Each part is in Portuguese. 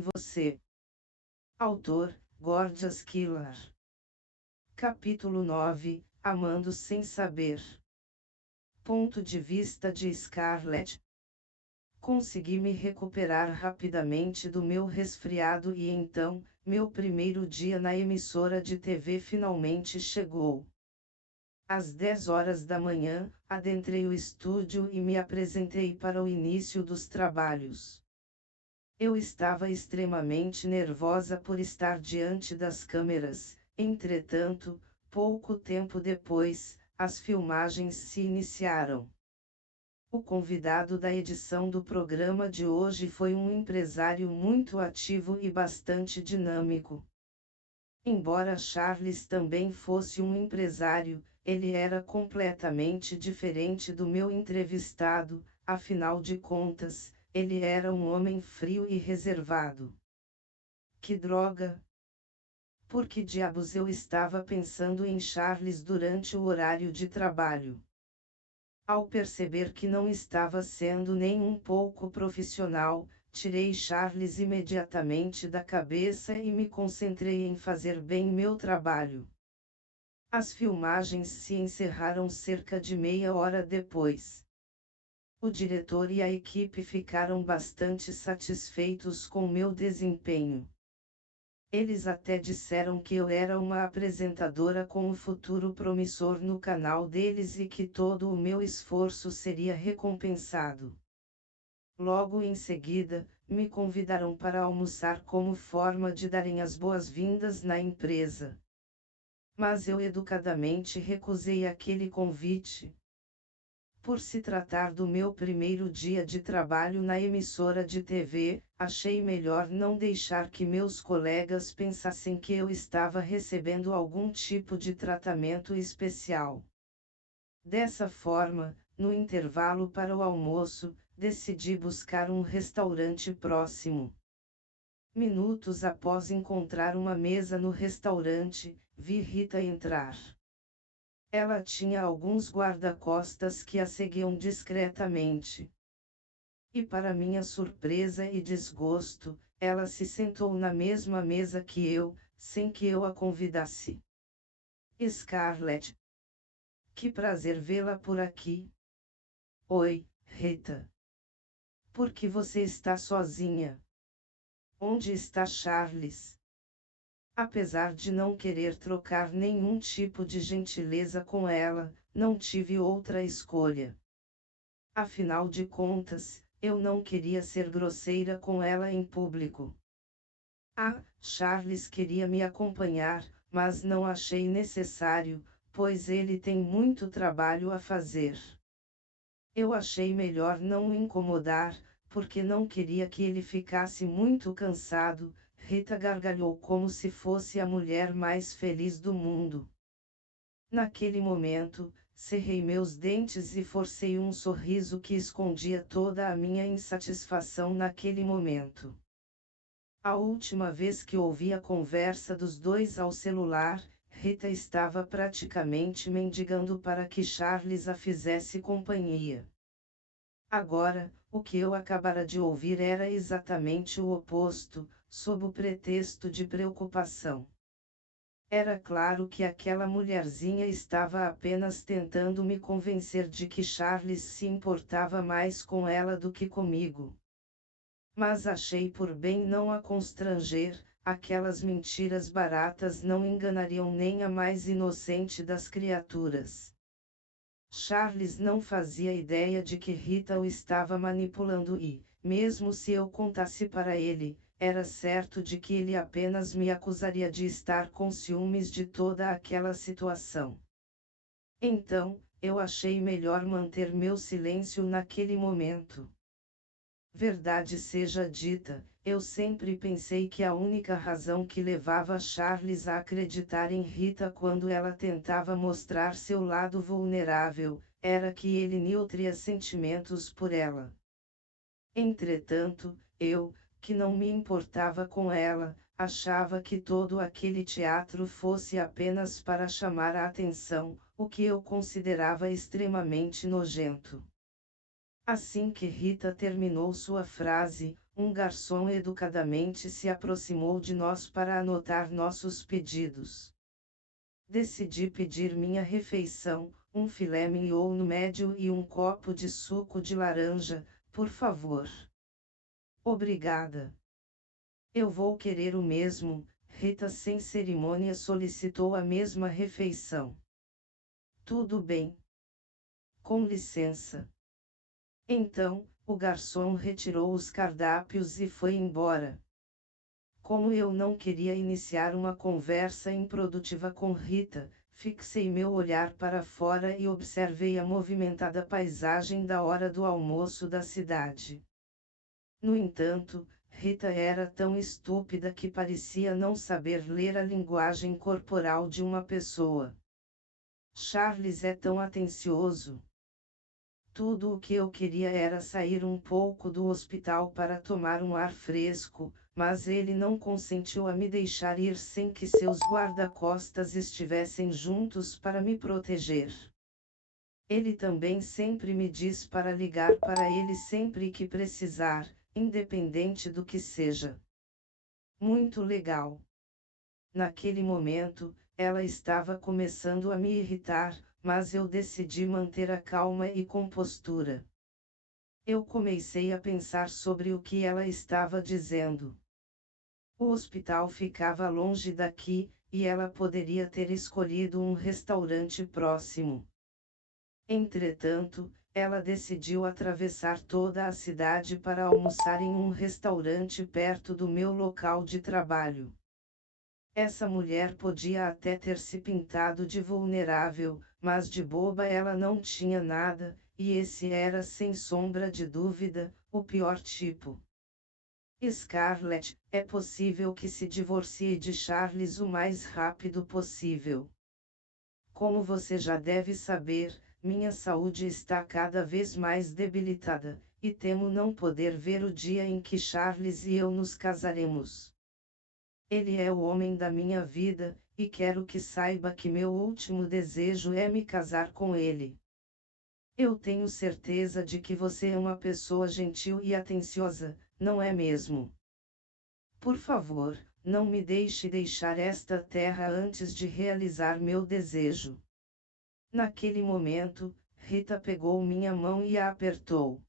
em você. Autor, Gorgeous Killer. Capítulo 9, Amando sem saber. Ponto de vista de Scarlett. Consegui me recuperar rapidamente do meu resfriado e então, meu primeiro dia na emissora de TV finalmente chegou. Às 10 horas da manhã, adentrei o estúdio e me apresentei para o início dos trabalhos. Eu estava extremamente nervosa por estar diante das câmeras, entretanto, pouco tempo depois, as filmagens se iniciaram. O convidado da edição do programa de hoje foi um empresário muito ativo e bastante dinâmico. Embora Charles também fosse um empresário, ele era completamente diferente do meu entrevistado, afinal de contas, ele era um homem frio e reservado. Que droga! Por que diabos eu estava pensando em Charles durante o horário de trabalho? Ao perceber que não estava sendo nem um pouco profissional, tirei Charles imediatamente da cabeça e me concentrei em fazer bem meu trabalho. As filmagens se encerraram cerca de meia hora depois. O diretor e a equipe ficaram bastante satisfeitos com meu desempenho. Eles até disseram que eu era uma apresentadora com um futuro promissor no canal deles e que todo o meu esforço seria recompensado. Logo em seguida, me convidaram para almoçar como forma de darem as boas-vindas na empresa. Mas eu educadamente recusei aquele convite. Por se tratar do meu primeiro dia de trabalho na emissora de TV, achei melhor não deixar que meus colegas pensassem que eu estava recebendo algum tipo de tratamento especial. Dessa forma, no intervalo para o almoço, decidi buscar um restaurante próximo. Minutos após encontrar uma mesa no restaurante, vi Rita entrar. Ela tinha alguns guarda-costas que a seguiam discretamente. E para minha surpresa e desgosto, ela se sentou na mesma mesa que eu, sem que eu a convidasse. Scarlett. Que prazer vê-la por aqui. Oi, Rita. Por que você está sozinha? Onde está Charles? Apesar de não querer trocar nenhum tipo de gentileza com ela, não tive outra escolha. Afinal de contas, eu não queria ser grosseira com ela em público. Charles queria me acompanhar, mas não achei necessário, pois ele tem muito trabalho a fazer. Eu achei melhor não o incomodar, porque não queria que ele ficasse muito cansado. Rita gargalhou como se fosse a mulher mais feliz do mundo. Naquele momento, cerrei meus dentes e forcei um sorriso que escondia toda a minha insatisfação naquele momento. A última vez que ouvi a conversa dos dois ao celular, Rita estava praticamente mendigando para que Charles a fizesse companhia. Agora, o que eu acabara de ouvir era exatamente o oposto, sob o pretexto de preocupação. Era claro que aquela mulherzinha estava apenas tentando me convencer de que Charles se importava mais com ela do que comigo. Mas achei por bem não a constranger, aquelas mentiras baratas não enganariam nem a mais inocente das criaturas. Charles não fazia ideia de que Rita o estava manipulando e, mesmo se eu contasse para ele, era certo de que ele apenas me acusaria de estar com ciúmes de toda aquela situação. Então, eu achei melhor manter meu silêncio naquele momento. Verdade seja dita, eu sempre pensei que a única razão que levava Charles a acreditar em Rita quando ela tentava mostrar seu lado vulnerável, era que ele nutria sentimentos por ela. Entretanto, eu, que não me importava com ela, achava que todo aquele teatro fosse apenas para chamar a atenção, o que eu considerava extremamente nojento. Assim que Rita terminou sua frase, um garçom educadamente se aproximou de nós para anotar nossos pedidos. Decidi pedir minha refeição, um filé mignon no médio e um copo de suco de laranja, por favor. Obrigada. Eu vou querer o mesmo. Rita sem cerimônia solicitou a mesma refeição. Tudo bem. Com licença. Então, o garçom retirou os cardápios e foi embora. Como eu não queria iniciar uma conversa improdutiva com Rita, fixei meu olhar para fora e observei a movimentada paisagem da hora do almoço da cidade. No entanto, Rita era tão estúpida que parecia não saber ler a linguagem corporal de uma pessoa. Charles é tão atencioso. Tudo o que eu queria era sair um pouco do hospital para tomar um ar fresco, mas ele não consentiu a me deixar ir sem que seus guarda-costas estivessem juntos para me proteger. Ele também sempre me diz para ligar para ele sempre que precisar, independente do que seja. Muito legal. Naquele momento, ela estava começando a me irritar, mas eu decidi manter a calma e compostura. Eu comecei a pensar sobre o que ela estava dizendo. O hospital ficava longe daqui, e ela poderia ter escolhido um restaurante próximo. Entretanto, ela decidiu atravessar toda a cidade para almoçar em um restaurante perto do meu local de trabalho. Essa mulher podia até ter se pintado de vulnerável, mas de boba ela não tinha nada, e esse era sem sombra de dúvida, o pior tipo. Scarlett, é possível que se divorcie de Charles o mais rápido possível. Como você já deve saber, minha saúde está cada vez mais debilitada, e temo não poder ver o dia em que Charles e eu nos casaremos. Ele é o homem da minha vida, e quero que saiba que meu último desejo é me casar com ele. Eu tenho certeza de que você é uma pessoa gentil e atenciosa, não é mesmo? Por favor, não me deixe deixar esta terra antes de realizar meu desejo. Naquele momento, Rita pegou minha mão e a apertou.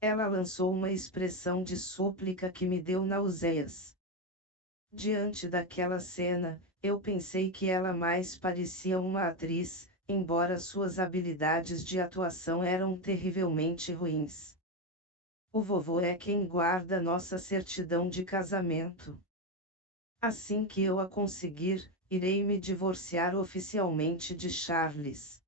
Ela lançou uma expressão de súplica que me deu náuseas. Diante daquela cena, eu pensei que ela mais parecia uma atriz, embora suas habilidades de atuação eram terrivelmente ruins. O vovô é quem guarda nossa certidão de casamento. Assim que eu a conseguir, irei me divorciar oficialmente de Charles.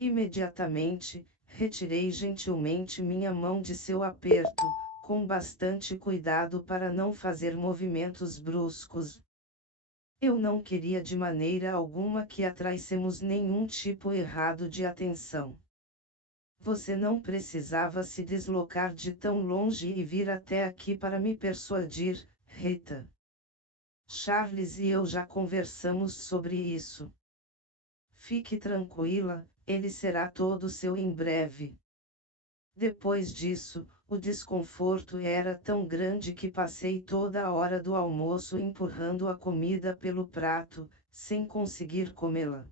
Imediatamente, retirei gentilmente minha mão de seu aperto, com bastante cuidado para não fazer movimentos bruscos. Eu não queria de maneira alguma que atraíssemos nenhum tipo errado de atenção. Você não precisava se deslocar de tão longe e vir até aqui para me persuadir, Rita. Charles e eu já conversamos sobre isso. Fique tranquila, ele será todo seu em breve. Depois disso, o desconforto era tão grande que passei toda a hora do almoço empurrando a comida pelo prato, sem conseguir comê-la.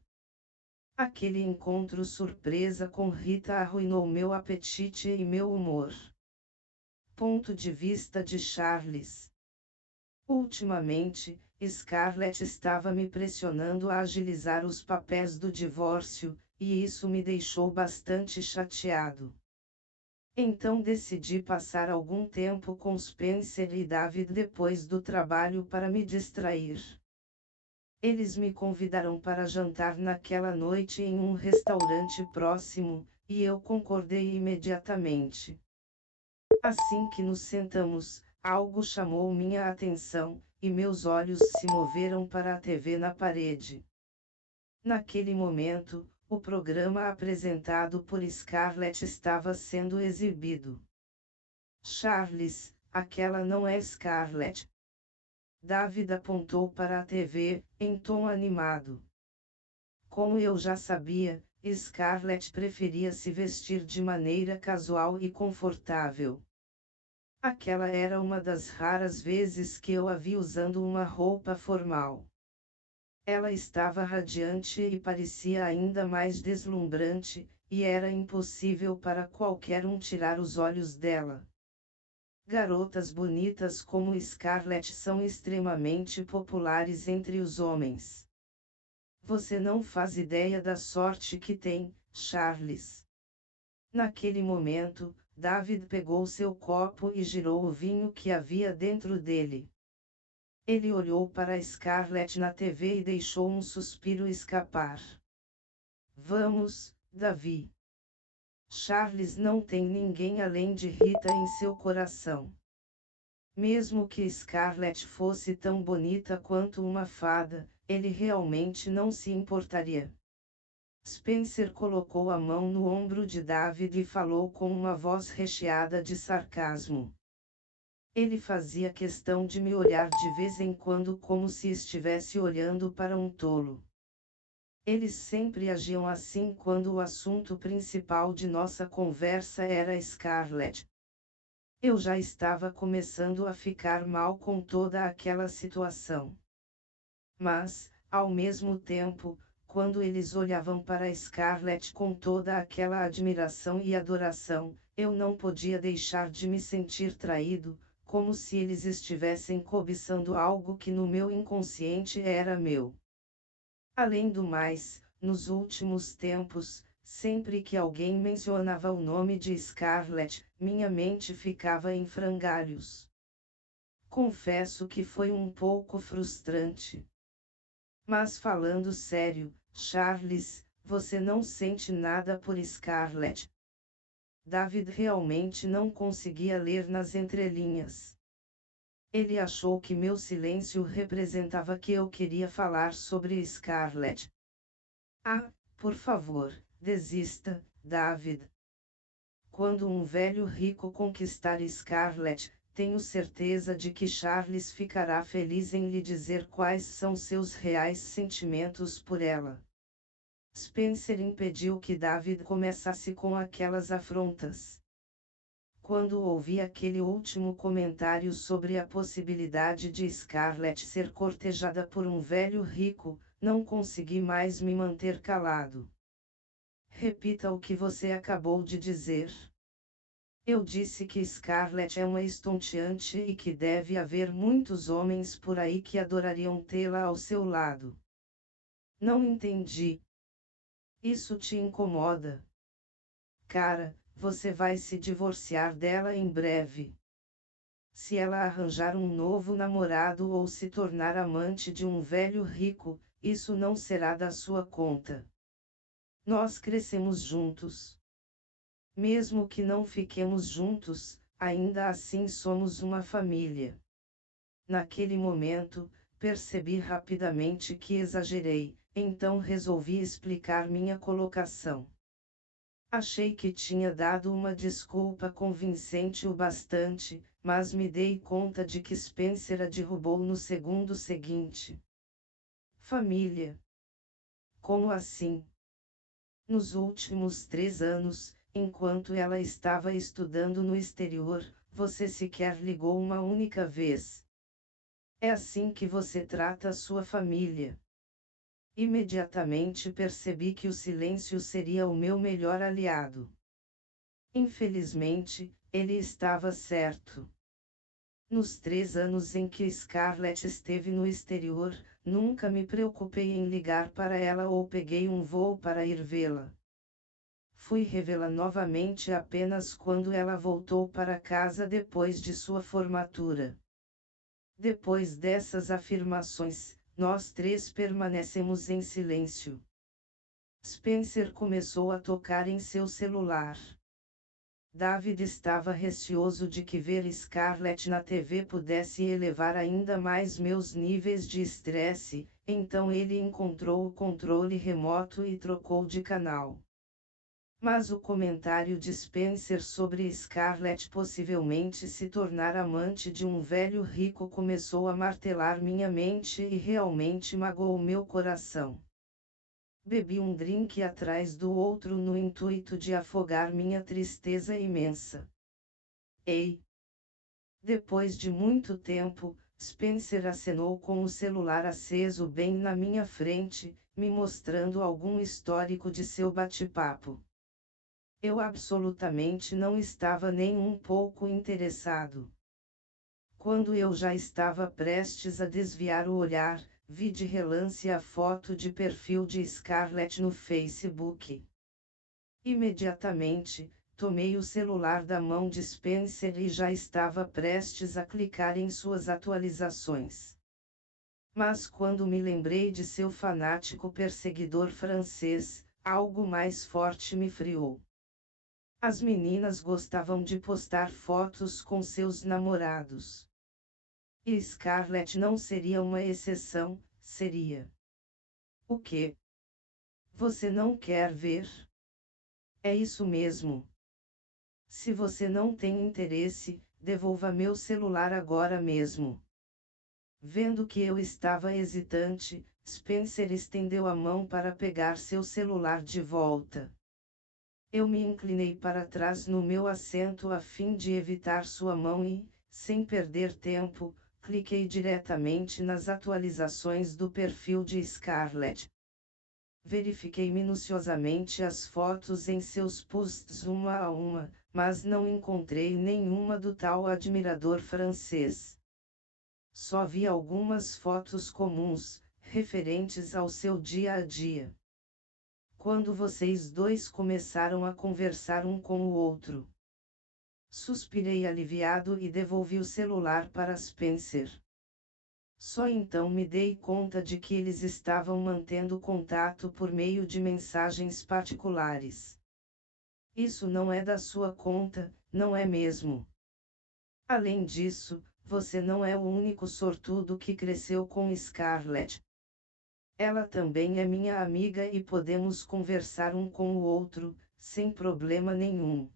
Aquele encontro surpresa com Rita arruinou meu apetite e meu humor. Ponto de vista de Charles. Ultimamente, Scarlett estava me pressionando a agilizar os papéis do divórcio, e isso me deixou bastante chateado. Então decidi passar algum tempo com Spencer e David depois do trabalho para me distrair. Eles me convidaram para jantar naquela noite em um restaurante próximo, e eu concordei imediatamente. Assim que nos sentamos, algo chamou minha atenção, e meus olhos se moveram para a TV na parede. Naquele momento, o programa apresentado por Scarlett estava sendo exibido. Charles, aquela não é Scarlett. David apontou para a TV, em tom animado. Como eu já sabia, Scarlett preferia se vestir de maneira casual e confortável. Aquela era uma das raras vezes que eu a vi usando uma roupa formal. Ela estava radiante e parecia ainda mais deslumbrante, e era impossível para qualquer um tirar os olhos dela. Garotas bonitas como Scarlett são extremamente populares entre os homens. Você não faz ideia da sorte que tem, Charles. Naquele momento, David pegou seu copo e girou o vinho que havia dentro dele. Ele olhou para Scarlett na TV e deixou um suspiro escapar. Vamos, Davi. Charles não tem ninguém além de Rita em seu coração. Mesmo que Scarlett fosse tão bonita quanto uma fada, ele realmente não se importaria. Spencer colocou a mão no ombro de David e falou com uma voz recheada de sarcasmo. Ele fazia questão de me olhar de vez em quando como se estivesse olhando para um tolo. Eles sempre agiam assim quando o assunto principal de nossa conversa era Scarlett. Eu já estava começando a ficar mal com toda aquela situação. Mas, ao mesmo tempo, quando eles olhavam para Scarlett com toda aquela admiração e adoração, eu não podia deixar de me sentir traído, como se eles estivessem cobiçando algo que no meu inconsciente era meu. Além do mais, nos últimos tempos, sempre que alguém mencionava o nome de Scarlett, minha mente ficava em frangalhos. Confesso que foi um pouco frustrante. Mas falando sério, Charles, você não sente nada por Scarlett? David realmente não conseguia ler nas entrelinhas. Ele achou que meu silêncio representava que eu queria falar sobre Scarlett. Ah, por favor, desista, David. Quando um velho rico conquistar Scarlett, tenho certeza de que Charles ficará feliz em lhe dizer quais são seus reais sentimentos por ela. Spencer impediu que David começasse com aquelas afrontas. Quando ouvi aquele último comentário sobre a possibilidade de Scarlett ser cortejada por um velho rico, não consegui mais me manter calado. Repita o que você acabou de dizer. Eu disse que Scarlett é uma estonteante e que deve haver muitos homens por aí que adorariam tê-la ao seu lado. Não entendi. Isso te incomoda? Cara, você vai se divorciar dela em breve. Se ela arranjar um novo namorado ou se tornar amante de um velho rico, isso não será da sua conta. Nós crescemos juntos. Mesmo que não fiquemos juntos, ainda assim somos uma família. Naquele momento, percebi rapidamente que exagerei, então resolvi explicar minha colocação. Achei que tinha dado uma desculpa convincente o bastante, mas me dei conta de que Spencer a derrubou no segundo seguinte. Família? Como assim? Nos últimos 3 anos, enquanto ela estava estudando no exterior, você sequer ligou uma única vez. É assim que você trata a sua família. Imediatamente percebi que o silêncio seria o meu melhor aliado. Infelizmente, ele estava certo. Nos 3 anos em que Scarlett esteve no exterior, nunca me preocupei em ligar para ela ou peguei um voo para ir vê-la. Fui revê-la novamente apenas quando ela voltou para casa depois de sua formatura. Depois dessas afirmações, nós três permanecemos em silêncio. Spencer começou a tocar em seu celular. David estava receoso de que ver Scarlett na TV pudesse elevar ainda mais meus níveis de estresse, então ele encontrou o controle remoto e trocou de canal. Mas o comentário de Spencer sobre Scarlett possivelmente se tornar amante de um velho rico começou a martelar minha mente e realmente magoou meu coração. Bebi um drink atrás do outro no intuito de afogar minha tristeza imensa. Ei! Depois de muito tempo, Spencer acenou com o celular aceso bem na minha frente, me mostrando algum histórico de seu bate-papo. Eu absolutamente não estava nem um pouco interessado. Quando eu já estava prestes a desviar o olhar, vi de relance a foto de perfil de Scarlett no Facebook. Imediatamente, tomei o celular da mão de Spencer e já estava prestes a clicar em suas atualizações. Mas quando me lembrei de seu fanático perseguidor francês, algo mais forte me friou. As meninas gostavam de postar fotos com seus namorados. E Scarlett não seria uma exceção, seria. O quê? Você não quer ver? É isso mesmo. Se você não tem interesse, devolva meu celular agora mesmo. Vendo que eu estava hesitante, Spencer estendeu a mão para pegar seu celular de volta. Eu me inclinei para trás no meu assento a fim de evitar sua mão e, sem perder tempo, cliquei diretamente nas atualizações do perfil de Scarlett. Verifiquei minuciosamente as fotos em seus posts uma a uma, mas não encontrei nenhuma do tal admirador francês. Só vi algumas fotos comuns, referentes ao seu dia a dia. Quando vocês dois começaram a conversar um com o outro. Suspirei aliviado e devolvi o celular para Spencer. Só então me dei conta de que eles estavam mantendo contato por meio de mensagens particulares. Isso não é da sua conta, não é mesmo? Além disso, você não é o único sortudo que cresceu com Scarlett. Ela também é minha amiga e podemos conversar um com o outro, sem problema nenhum.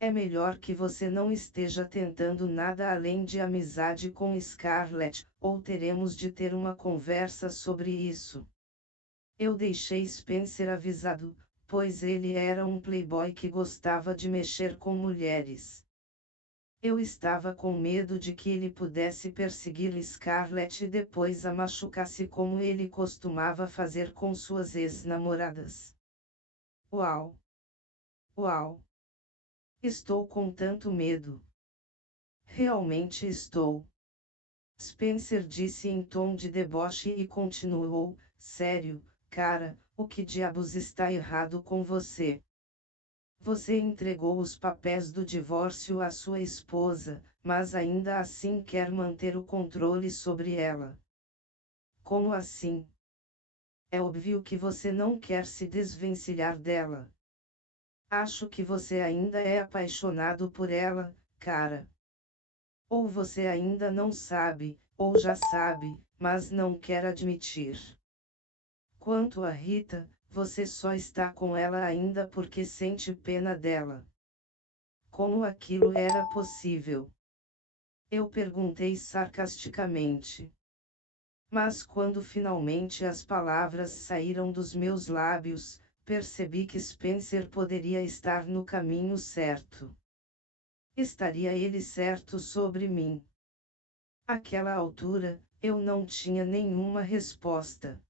É melhor que você não esteja tentando nada além de amizade com Scarlett, ou teremos de ter uma conversa sobre isso. Eu deixei Spencer avisado, pois ele era um playboy que gostava de mexer com mulheres. Eu estava com medo de que ele pudesse perseguir Scarlett e depois a machucasse como ele costumava fazer com suas ex-namoradas. Uau! Uau! Estou com tanto medo. Realmente estou. Spencer disse em tom de deboche e continuou, sério, cara, o que diabos está errado com você? Você entregou os papéis do divórcio à sua esposa, mas ainda assim quer manter o controle sobre ela. Como assim? É óbvio que você não quer se desvencilhar dela. Acho que você ainda é apaixonado por ela, cara. Ou você ainda não sabe, ou já sabe, mas não quer admitir. Quanto a Rita, você só está com ela ainda porque sente pena dela. Como aquilo era possível? Eu perguntei sarcasticamente. Mas quando finalmente as palavras saíram dos meus lábios, percebi que Spencer poderia estar no caminho certo. Estaria ele certo sobre mim? Àquela altura, eu não tinha nenhuma resposta.